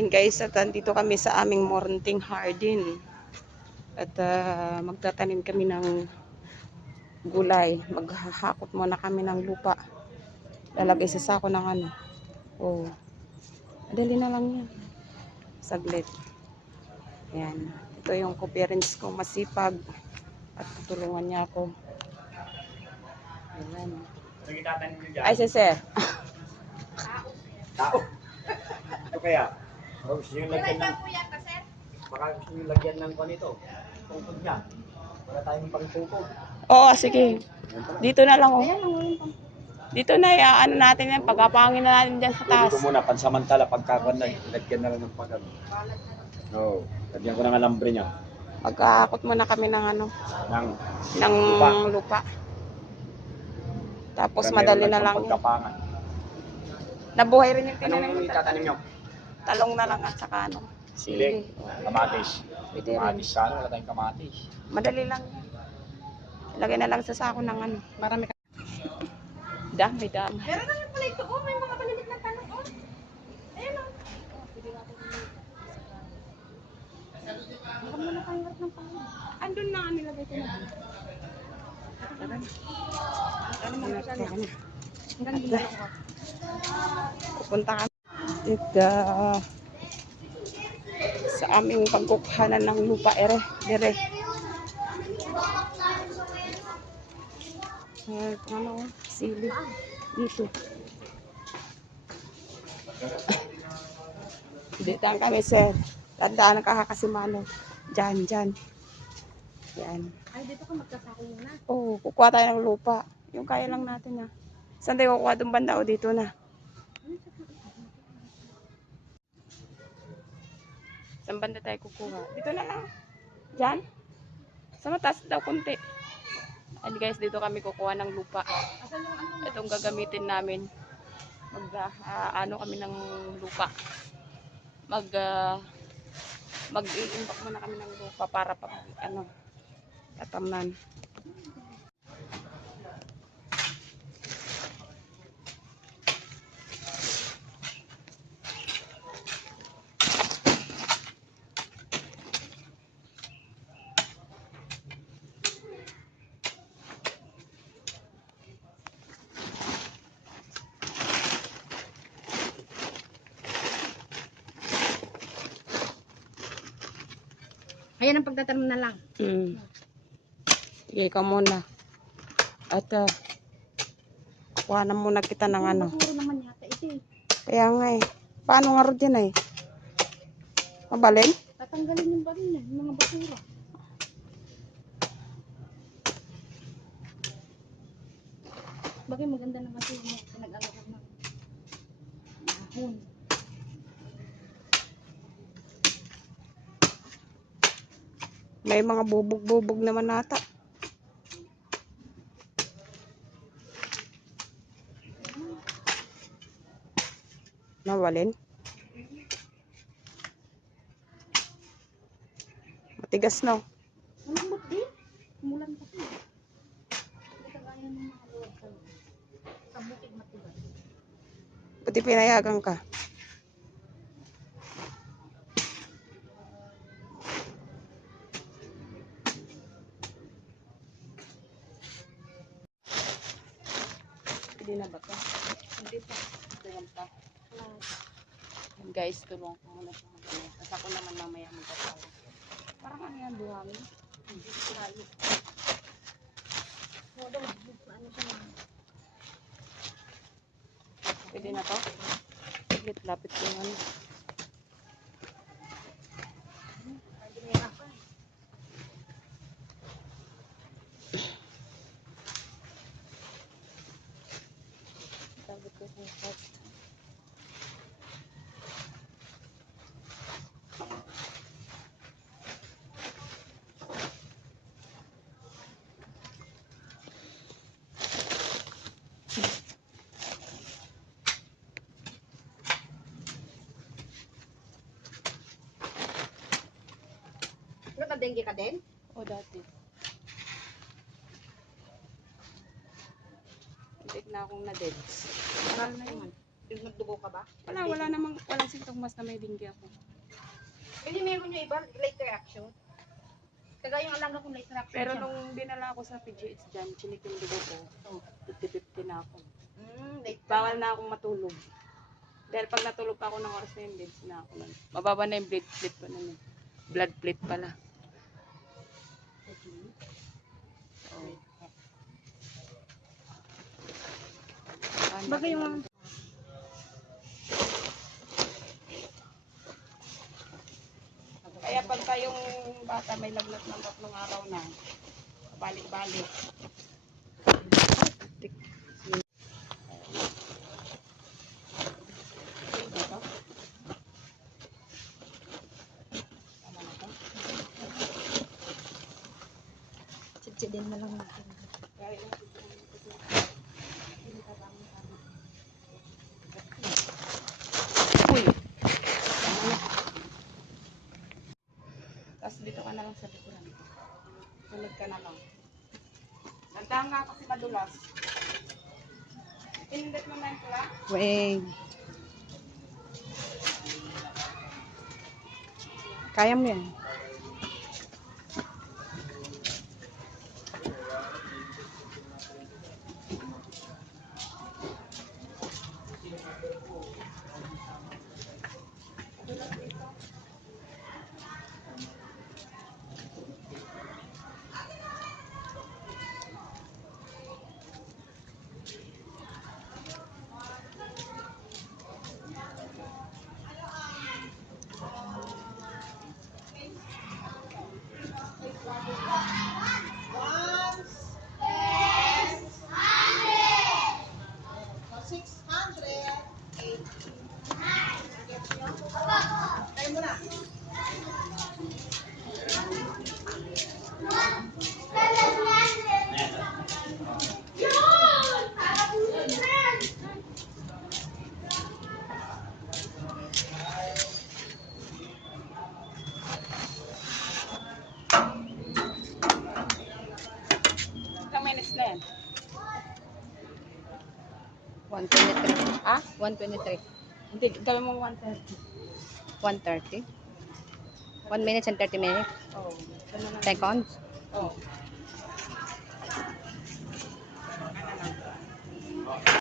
And guys, at dito kami sa aming morning garden. At magtatanim kami ng gulay. Maghahakot muna kami ng lupa. Lalagay sa sako ng ano. Oh. Madali na lang yan. Saglit. Ayan. Ito yung co-parents kong masipag. At tutulungan niya ako. Ayan. Ay, sir. Tao. Ito kaya. Gusto nyo lagyan ng... Baka gusto nyo lagyan ng panito. Tungkod niya. Wala tayong pangtungkod. Oo, sige. Dito na lang, oh. Dito na, ano natin yan. Pagkapangin na natin dyan sa taas. Dito muna, pansamantala. Pagkakuan na, lagyan na lang ng pagkag. Oo. Lagyan ko ng alambre niya. Magkakot muna kami ng ano. Ng lupa. Tapos madali na lang yun. Nabuhay rin yung tinanim. Anong itatanim nyo? Talong na lang at saka ano. Sili. Kamatis. Pwede rin. Kamatis sana, wala tayong kamatis. Madali lang yan. Ilagay na lang sa sako ng ano. Marami ka. Dami. Meron naman pala ito, oh. May mga palilit na tanong, oh. Ayun, oh. Baka mo na kayo ng pangalan. Andun na nga nilagay ko na. Ano mga kasali? Hanggang dito ako. Pupunta kami sa aming pagkukuhanan ng lupa. Dire. Ano? Sili. Dito. Dito ang kami, sir. Tandaan ang kakakasimano. Diyan. Yan. Ay, dito ka magkasako muna. Oo, kukuha tayo ng lupa. Yung kaya lang natin, ha. Saan tayo kukuha itong banda o dito na? Saan banda tayo kukuha? Dito na lang. Diyan? Sa mataas daw konti. And guys, dito kami kukuha ng lupa. Itong gagamitin namin. Ano kami ng lupa. Mag-iimbak muna kami ng lupa para tatamnan. Ayan ang pagtatanim na lang. Sige ka muna. At kuha na muna kita ng ano. Basura naman yata ito, eh. Kaya nga eh. Paano nga rin din eh? Mabalin? Tatanggalin yung baril niya, yung mga basura. Bagay maganda naman ito yung pinag-alagan ng dahon. May mga bubog-bubog naman nata. Mabalin? Matigas no? Malambot din. Umulan kasi. Hindi kagaya ng mga luwag sa bukid matigas. Buti pinayagan ka. Hindi na ba ito? Hindi pa. Tulong pa. Guys, tulong ko muna siya. Tapos ako naman mamaya magkatawa. Parang ano yan, buhangin. Hindi tayo. Ano siya na? Pwede na to? Lapit ko yung ano. Lapit ko yung post. Dengue ka din? O dati. Hindi na akong na-deads. Wala na yun. Yung nagdugo ka ba? Wala namang, walang kasi itong mas na may dinggi ako. Kasi meron yung iba, late reaction. Kagaya yung alaga kong late reaction Pero siya. nung dinala ako sa PGH dyan, chinik yung dugo ko. Oh. 50-50 na ako. Late Bawal na akong matulog. Dahil pag natulog pa ako ng oras na yun, dead na ako nun. Mababa na yung blood plate pa nun. Blood plate pala. Oh. Bagay yung Kaya pagka yung bata may lagnat ng 3 araw na, balik-balik. din na lang natin. Uy! Tapos dito ka na lang sa likuran. Sunod ka na lang. Nagdahan nga kasi madulas. Pinindot mo na yung pula? Wait. Kaya mo yan. Ilang minutes na yan? 123. Ha? 123. Hindi, gawin mo 130. 130. 1 minute and 30 minutes. Oo. Ganun lang. Seconds. Oo.